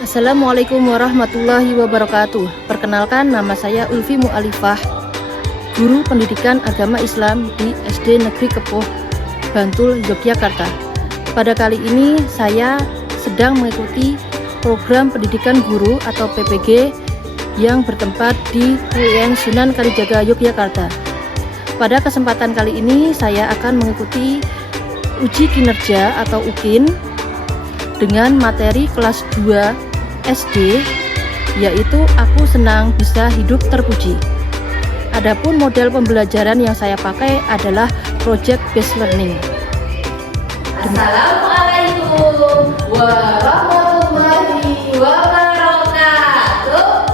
Assalamualaikum warahmatullahi wabarakatuh. Perkenalkan, nama saya Ulfi Mu'alifah, guru pendidikan agama Islam di SD Negeri Kepuh, Bantul, Yogyakarta. Pada kali ini saya sedang mengikuti program pendidikan guru atau PPG yang bertempat di UIN Sunan Kalijaga, Yogyakarta. Pada kesempatan kali ini saya akan mengikuti uji kinerja atau UKIN dengan materi kelas 2 SD, yaitu Aku Senang Bisa Hidup Terpuji. Adapun model pembelajaran yang saya pakai adalah project based learning. Assalamualaikum warahmatullahi wabarakatuh.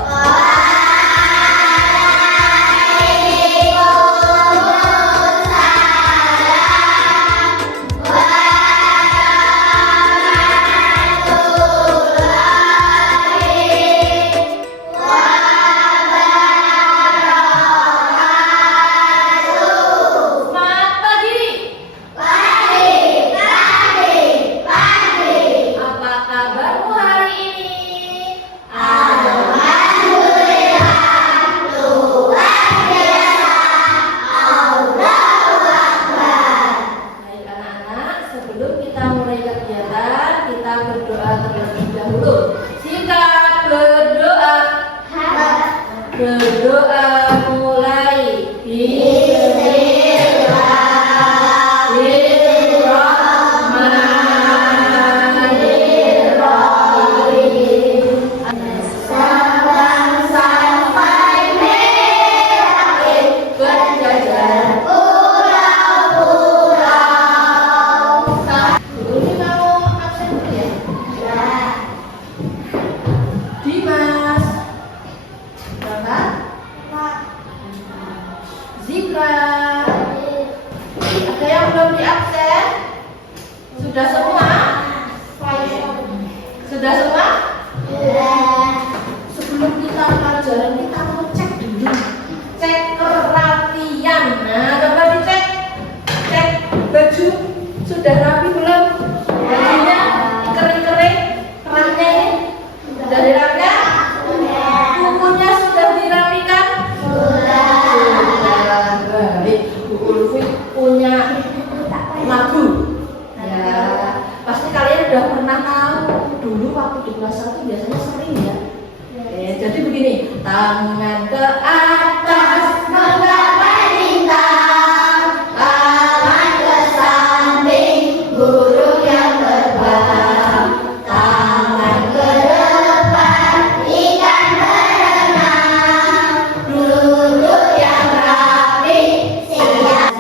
Berdoa mulai. Bismillahirrahmanirrahim. Sabang sampai Merauke berjajar pulau-pulau. Ini mau absen dulu ya? Ya. Dimas. Zikra. Ada yang belum diabsen? Sudah semua? Sudah semua? Sebelum kita pelajaran kita mau cek dulu. Cek kerapian. Nah, coba dicek. Cek baju sudah rapi belum? Bajunya kering-kering, kerannya ini sudah dirapikan? Kukunya sudah dirapikan? Bu Ulfi punya lagu ya, pasti kalian udah pernah tahu. Dulu waktu di kelas 1 biasanya sering ya. Jadi begini, tangan ke atas menggapai bintang, tangan ke samping burung yang terbang, tangan ke depan ikan berenang, duduk yang rapi. Siap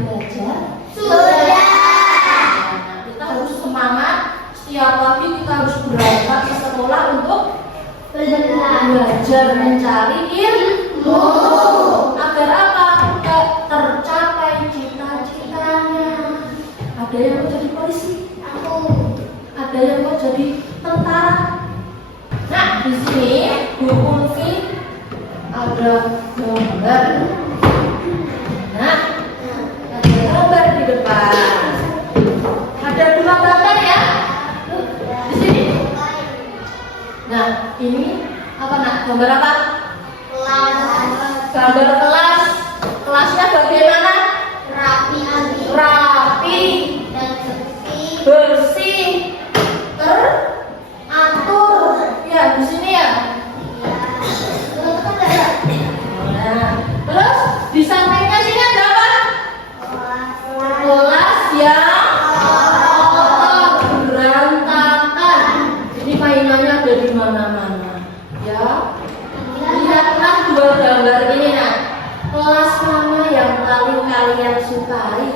belajar? Sudah. Nah, kita harus semangat. Setiap pagi kita harus berangkat ke sekolah untuk belajar mencari ilmu. Agar apa? Tercapai cita-citanya. Ada yang mau jadi polisi? Ada yang mau jadi tentara? Nah, di sini Bu Ulfi ada gambar. Nah, ada gambar di depan. Ada 2 gambar ya. Di sini. Nah, ini apa nak? Gambar apa? Gambar kelas. Kelasnya bagaimana? Rapi, bersih, teratur. Ya, di sini ya. Nah, terus di sampingnya sini ada apa? Kelas yang berantakan. Ini mainannya ada di mana-mana. Ya, lihatlah 2 gambar ini nak. Kelas mana yang paling kalian sukai?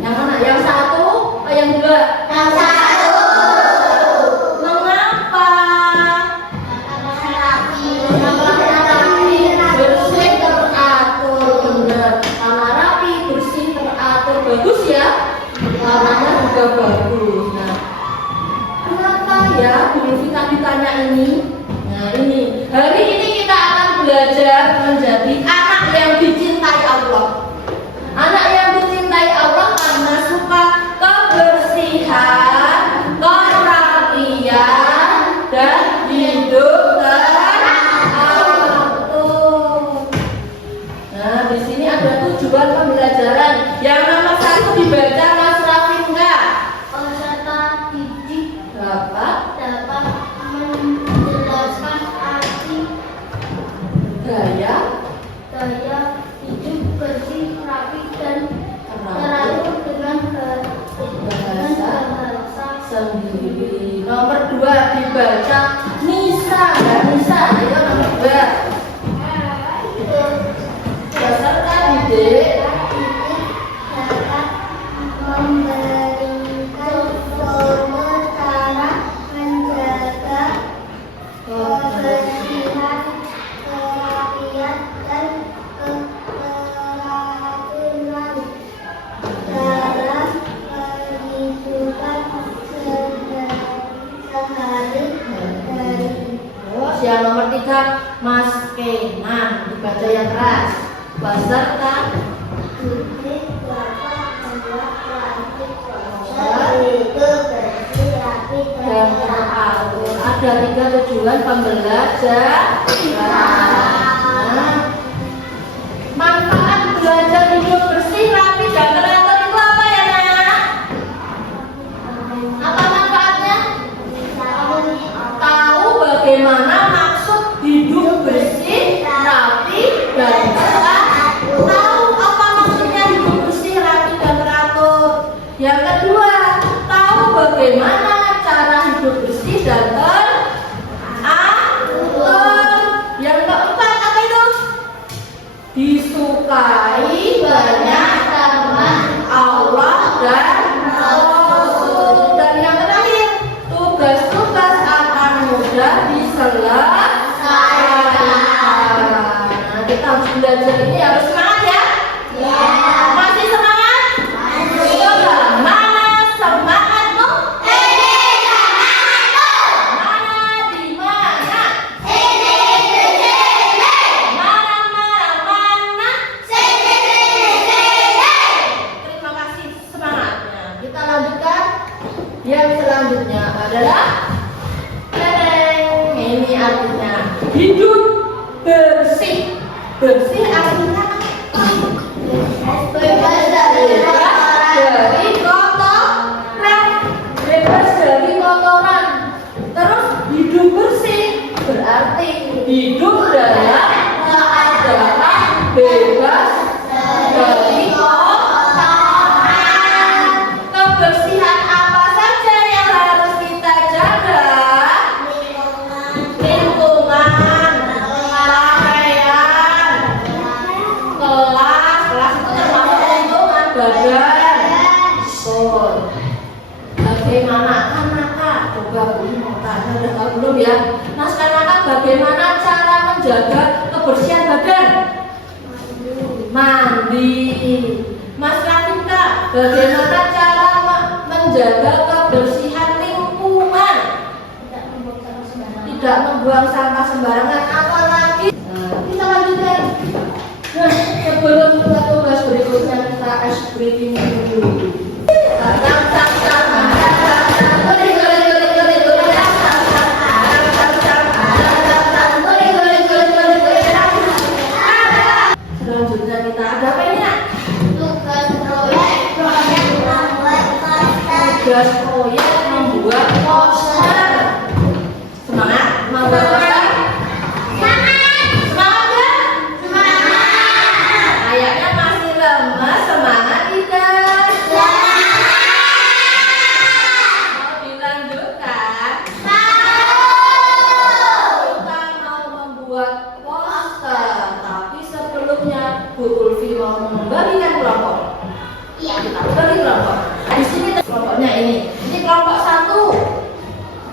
Yang mana? Yang 1 atau yang 2? Yang 1. Mengapa? Bersih, teratur, benar. Karena rapi, bersih, teratur, bagus ya. Warnanya juga bagus. Nah, kenapa ya Bu Ulfi tadi tanya ini? Nah, ini hari ini kita akan belajar menjadi anak yang dicintai Allah. Anak yang dicintai Allah karena suka kebersihan, kerapian, dan Mas Kenan. Dibaca yang keras. Beserta dan teratur. Ada 3 tujuan pembelajaran. Manfaat belajar hidup bersih, rapi, dan teratur itu apa ya, Nak? Apa manfaatnya? Tahu bagaimana maksud hidup bersih, rapi, dan teratur. Tahu apa maksudnya hidup bersih, rapi, dan teratur. Yang kedua, tahu bagaimana cara hidup bersih dan teratur. Yang keempat, apa itu? Disukai banyak teman Allah dan Rasul. Dan yang terakhir, tugas-tugas akan mudah diselesaikan. Nah, kita harus belajar ini harus semangat ya. Masih semangat? Coba, mana semangatmu? Mana di mana? Mana? Terima kasih semangatnya. Kita lanjutkan. Yang selanjutnya adalah ini artinya hidup bersih. Bersih artinya bebas dari kotoran. Bebas dari kotoran. Terus hidup bersih berarti hidup dalam keadaan bebas dari kotoran. Kebersihan apa saja yang harus kita jaga? Lingkungan, pakaian, kelas itu termasuk lingkungan badan. Betul. Bagaimana Kanaka? Coba Bu mau tanya, udah tahu belum ya? Mas Kanaka, bagaimana cara menjaga kebersihan badan? Mandi. Mas Rafika, bagaimana cara menjaga kebersihan lingkungan? Tidak membuang sampah sembarangan. Apalagi kita lanjutkan. Nah, sebelum kita tugas berikutnya kita ice breaking dulu. Selanjutnya kita ada apa ini? Tugas proyek membuat poster. Semangat membuat poster. Semangat ya? Kayaknya masih lemas. Semangat tidak? Mau dilanjutkan? Kita mau membuat poster, tapi sebelumnya Bu Ulfi mau membagikan kelompok. Kita bagi kelompok. Di sini kelompoknya ini. Ini kelompok 1,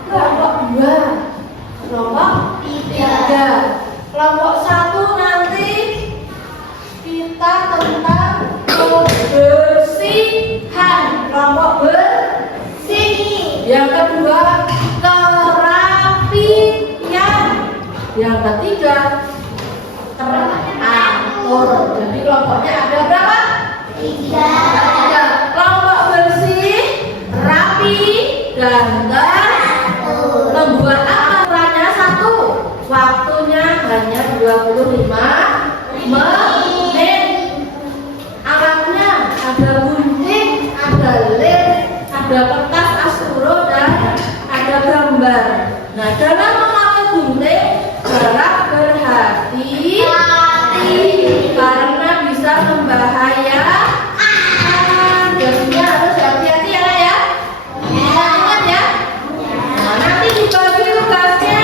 kelompok 2, kelompok 3. Kelompok 1 nanti kita tentang kebersihan. Kelompok bersih. Yang kedua kerapian. Yang ketiga teratur. Jadi kelompoknya ada berapa? 3. Kelompok bersih, rapi, dan teratur. Membuat apa? Perannya 1. Waktunya hanya 25 menit. Alatnya ada gunting, ada lem, ada kertas asturo, dan ada gambar. Nah, dalam memakai gunting harap berhati-hati karena bisa membahayakan. Gasnya harus hati-hati ya, Nak, ya. Ingat ya. Nah, nanti dibagi tugasnya.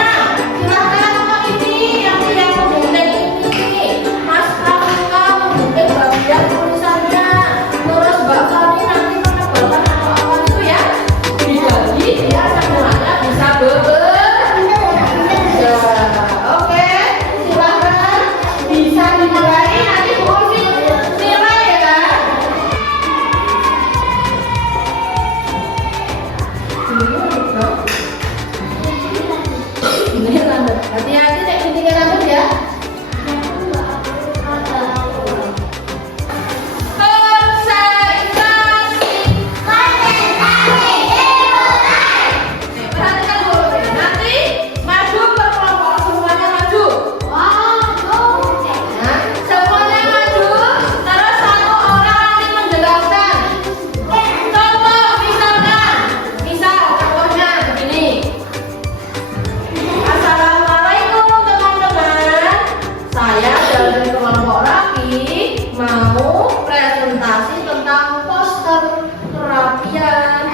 Silakan ini yang menggunting ini. Mas Rafika menggunting bagian tulisannya. Terus Mbak Fani nanti menebalkan atau apa itu ya. Dibagi biar semuanya bisa bekerja. Oke.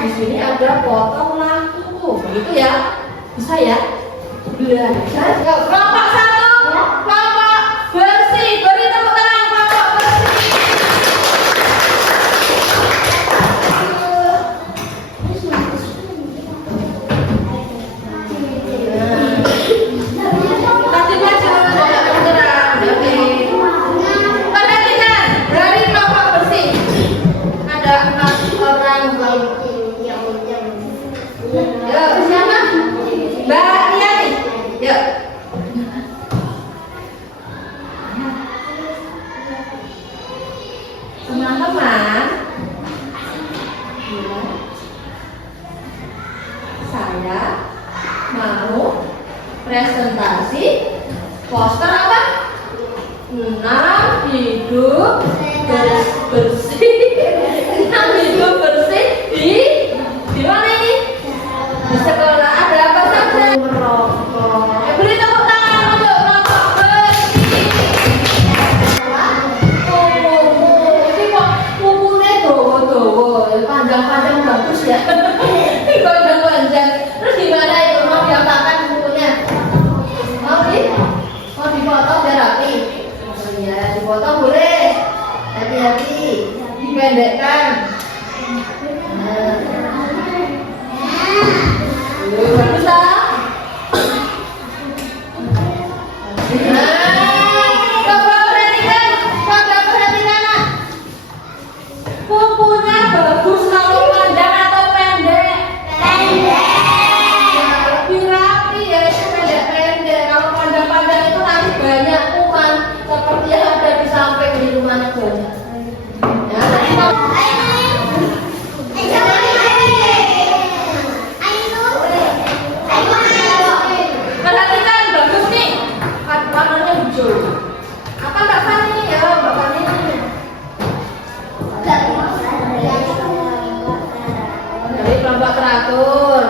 di sini ada potong lampu, begitu ya? Bisa ya? Belajar. Yuk, kelompok satu, kelompok bersih. Beri tepuk tangan kelompok bersih. Nanti baca tidak bergerak. Oke. Perhatikan dari kelompok bersih. Ada 4 orang. Yuk, siapa? Mbak Yani. Yuk. Teman-teman, saya mau presentasi poster apa? 6 hidup bersih. 6 hidup bersih di mana ini? Di sekolah. Ada apa saja? Merokok. Beri tepuk tangan untuk kelompok bersih. Ini kok kukunya dowo-dowo, panjang-panjang bagus ya. Panjang-panjang. Terus gimana itu? Mau diapakan kukunya? Mau dipotong biar rapi. Oh iya, dipotong boleh. Hati-hati, dipendekkan. Bagus ah. Coba perhatikan nak. Kukunya bagus kalau panjang atau pendek? Ya, lebih rapi ya itu pendek-pendek. Kalau panjang-panjang itu nanti banyak kuman seperti yang ada di samping di rumahnya banyak. Ya, nanti mau. Perhatikan bagus nih, warnanya hijau. Apa Mbak Fani? Ya Mbak Fani. Dari kelompok teratur.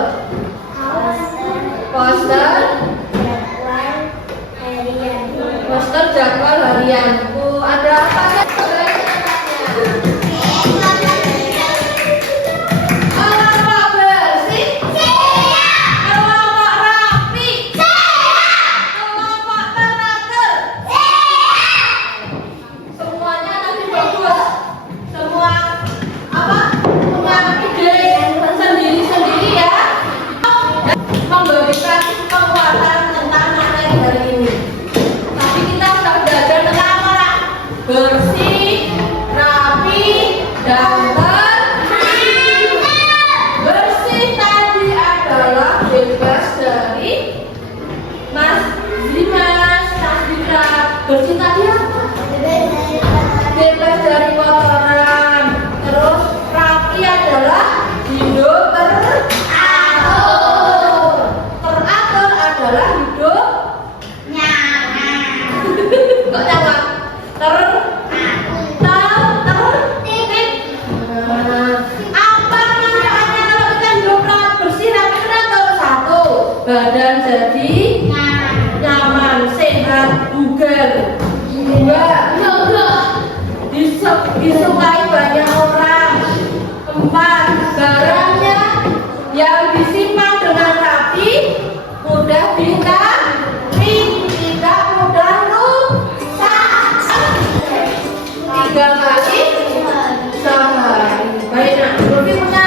Poster jadwal harianku. Ada apa saja? Kelompok bersih. Kelompok rapi. Kelompok teratur. Semuanya nanti bagus. Semua apa? Punya ide sendiri-sendiri ya. Memberikan penguatan tentang materi hari ini. Tapi kita sudah belajar tentang apa? Bersih, rapi, dan tertib. Bersih tadi adalah bebas dari Mas Dimas, Mas Dika. Bersih tadi apa? Bebas dari kotoran. Terus rapi adalah hidup teratur. Teratur adalah hidup kok nyaman? Tertib. Apa manfaatnya kalau kita hidup bersih, rapi, teratur? 1. Badan jadi nyaman, sehat, bugar. 2. Disukai banyak orang. 4. Barangnya yang disimpan dengan rapi, mudah dicari, tidak mudah rusak. 3 kali sehari. Baik, nah, Lutfi punya